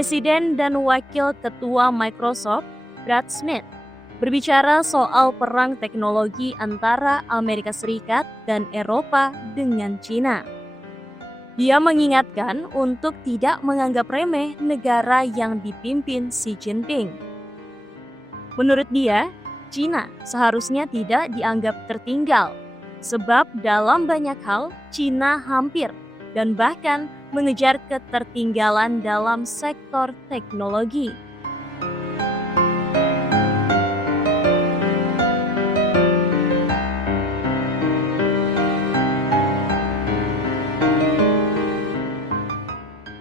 Presiden dan Wakil Ketua Microsoft, Brad Smith, berbicara soal perang teknologi antara Amerika Serikat dan Eropa dengan China. Dia mengingatkan untuk tidak menganggap remeh negara yang dipimpin Xi Jinping. Menurut dia, China seharusnya tidak dianggap tertinggal, sebab dalam banyak hal China hampir dan bahkan mengejar ketertinggalan dalam sektor teknologi.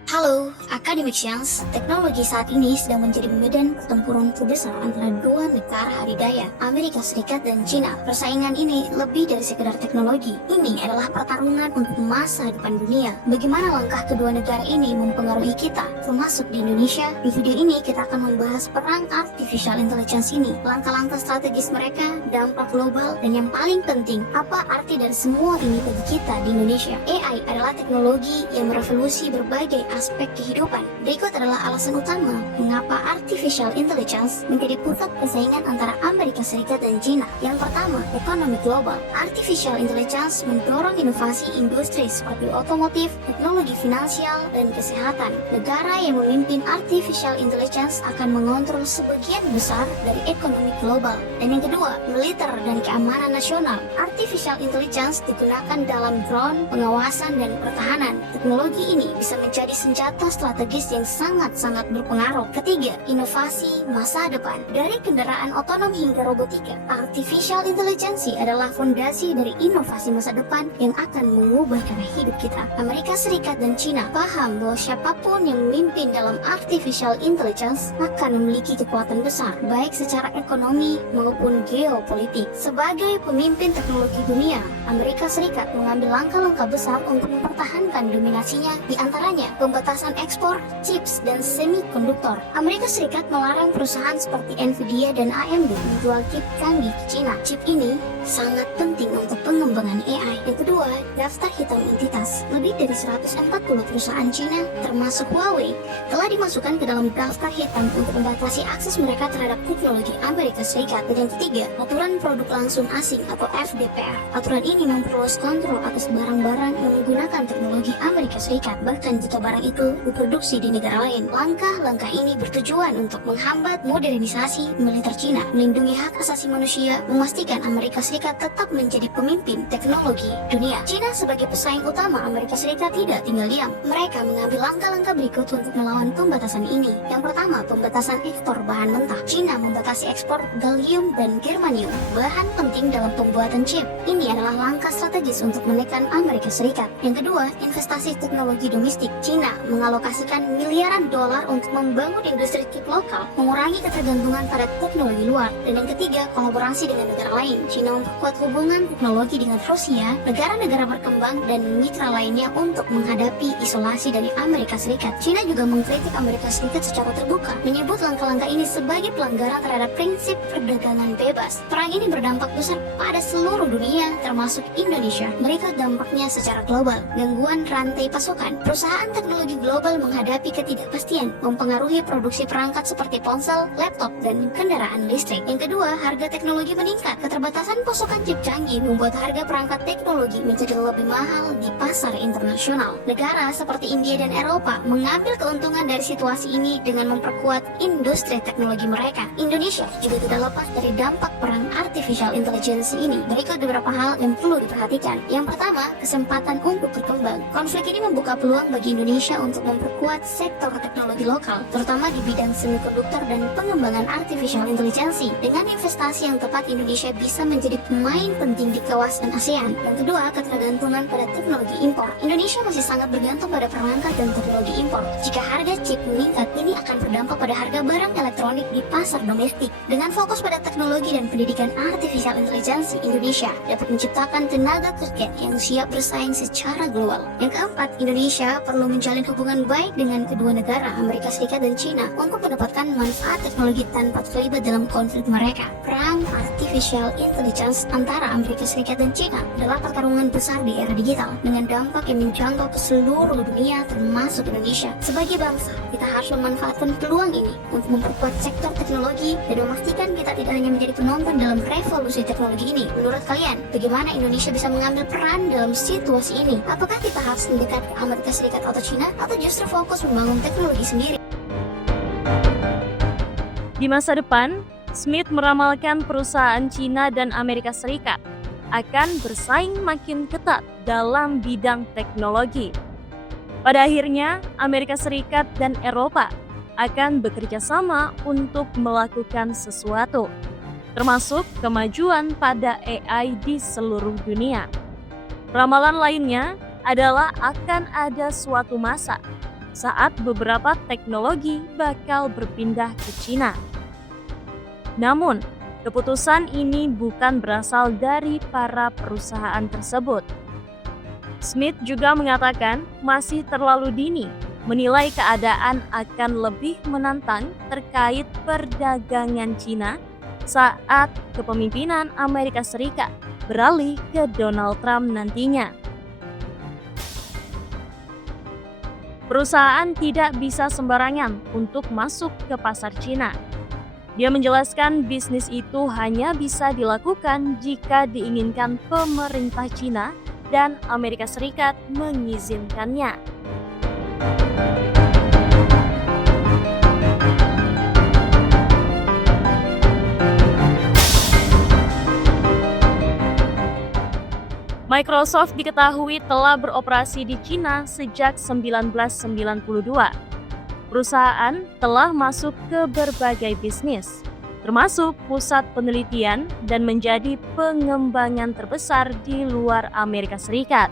Halo, Academicians. Teknologi saat ini sedang menjadi medan pertempuran terbesar antara dua negara adidaya, Amerika Serikat dan China. Persaingan ini lebih dari sekedar teknologi. Ini adalah pertarungan untuk masa depan dunia. Bagaimana langkah kedua negara ini mempengaruhi kita, termasuk di Indonesia? Di video ini kita akan membahas perang artificial intelligence ini, langkah-langkah strategis mereka, dampak global, dan yang paling penting, apa arti dari semua ini bagi kita di Indonesia. AI adalah teknologi yang merevolusi berbagai aspek kehidupan. Berikut adalah alasan utama mengapa artificial intelligence menjadi pusat persaingan antara Amerika Serikat dan China. Yang pertama, ekonomi global. Artificial intelligence mendorong inovasi industri seperti otomotif, teknologi finansial, dan kesehatan. Negara yang memimpin artificial intelligence akan mengontrol sebagian besar dari ekonomi global. Dan yang kedua, militer dan keamanan nasional. Artificial intelligence digunakan dalam drone, pengawasan, dan pertahanan. Teknologi ini bisa menjadi senjata strategis yang sangat-sangat berpengaruh. Ketiga, inovasi masa depan. Dari kendaraan otonom hingga robotika, artificial intelligence adalah fondasi dari inovasi masa depan yang akan mengubah cara hidup kita. Amerika Serikat dan China paham bahwa siapapun yang memimpin dalam artificial intelligence akan memiliki kekuatan besar, baik secara ekonomi maupun geopolitik. Sebagai pemimpin teknologi dunia, Amerika Serikat mengambil langkah-langkah besar untuk mempertahankan dominasinya, di antaranya pembatasan ekspor chips dan semikonduktor. Amerika Serikat melarang perusahaan seperti Nvidia dan AMD menjual chip canggih ke China. Chip ini sangat penting untuk pengembangan AI. Yang kedua, daftar hitam entitas. Lebih dari 140 perusahaan China, termasuk Huawei, telah dimasukkan ke dalam daftar hitam untuk membatasi akses mereka terhadap teknologi Amerika Serikat. Dan yang ketiga, aturan produk langsung asing atau FDPR. Aturan ini memperluas kontrol atas barang-barang yang menggunakan teknologi Amerika Serikat, bahkan jika barang itu diproduksi di negara lain. Langkah-langkah ini bertujuan untuk menghambat modernisasi militer China, melindungi hak asasi manusia, memastikan Amerika Serikat tetap menjadi pemimpin teknologi dunia. China sebagai pesaing utama Amerika Serikat tidak tinggal diam. Mereka mengambil langkah-langkah berikut untuk melawan pembatasan ini. Yang pertama, pembatasan ekspor bahan mentah. China membatasi ekspor gallium dan germanium, bahan penting dalam pembuatan chip. Ini adalah langkah strategis untuk menekan Amerika Serikat. Yang kedua, investasi teknologi domestik. China mengalokasikan miliaran dolar untuk membangun industri chip lokal, mengurangi ketergantungan pada teknologi luar. Dan yang ketiga, kolaborasi dengan negara lain. China memperkuat hubungan teknologi dengan Rusia, negara-negara berkembang, dan mitra lainnya untuk menghadapi isolasi dari Amerika Serikat. China juga mengkritik Amerika Serikat secara terbuka, menyebut langkah-langkah ini sebagai pelanggaran terhadap prinsip perdagangan bebas. Perang ini berdampak besar pada seluruh dunia, termasuk Indonesia. Berikut dampaknya secara global. Gangguan rantai pasokan. Perusahaan teknologi global menghadapi ketidakpastian, mempengaruhi produksi perangkat seperti ponsel, laptop, dan kendaraan listrik. Yang kedua, harga teknologi meningkat. Keterbatasan pasokan chip canggih membuat harga perangkat teknologi menjadi lebih mahal di pasar internasional. Negara seperti India dan Eropa mengambil keuntungan dari situasi ini dengan memperkuat industri teknologi mereka. Indonesia juga tidak lepas dari dampak perang artificial intelligence ini. Berikut beberapa hal yang perlu diperhatikan. Yang pertama, kesempatan untuk berkembang. Konflik ini membuka peluang bagi Indonesia untuk memperkuat sektor teknologi lokal, terutama di bidang semikonduktor dan pengembangan artificial intelligence. Dengan investasi yang tepat, Indonesia bisa menjadi pemain penting di kawasan ASEAN. Yang kedua, ketergantungan pada teknologi impor. Indonesia masih sangat bergantung pada perangkat dan teknologi impor. Jika harga chip meningkat, ini akan berdampak pada harga barang elektronik di pasar domestik. Dengan fokus pada teknologi dan pendidikan artificial intelligence, Indonesia dapat menciptakan tenaga kerja yang siap bersaing secara global. Yang keempat, Indonesia perlu menjalin hubungan baik dengan kedua negara, Amerika Serikat dan China, untuk mendapatkan manfaat teknologi tanpa terlibat dalam konflik mereka. Perang artificial intelligence Chance antara Amerika Serikat dan China adalah pertarungan besar di era digital dengan dampak yang menjangkau ke seluruh dunia termasuk Indonesia. Sebagai bangsa, kita harus memanfaatkan peluang ini untuk memperkuat sektor teknologi dan memastikan kita tidak hanya menjadi penonton dalam revolusi teknologi ini. Menurut kalian, bagaimana Indonesia bisa mengambil peran dalam situasi ini? Apakah kita harus mendekat ke Amerika Serikat atau China, atau justru fokus membangun teknologi sendiri? Di masa depan, Smith meramalkan perusahaan China dan Amerika Serikat akan bersaing makin ketat dalam bidang teknologi. Pada akhirnya, Amerika Serikat dan Eropa akan bekerja sama untuk melakukan sesuatu, termasuk kemajuan pada AI di seluruh dunia. Ramalan lainnya adalah akan ada suatu masa saat beberapa teknologi bakal berpindah ke China. Namun, keputusan ini bukan berasal dari para perusahaan tersebut. Smith juga mengatakan masih terlalu dini menilai keadaan akan lebih menantang terkait perdagangan China saat kepemimpinan Amerika Serikat beralih ke Donald Trump nantinya. Perusahaan tidak bisa sembarangan untuk masuk ke pasar China. Dia menjelaskan bisnis itu hanya bisa dilakukan jika diinginkan pemerintah China dan Amerika Serikat mengizinkannya. Microsoft diketahui telah beroperasi di China sejak 1992. Perusahaan telah masuk ke berbagai bisnis, termasuk pusat penelitian dan menjadi pengembangan terbesar di luar Amerika Serikat.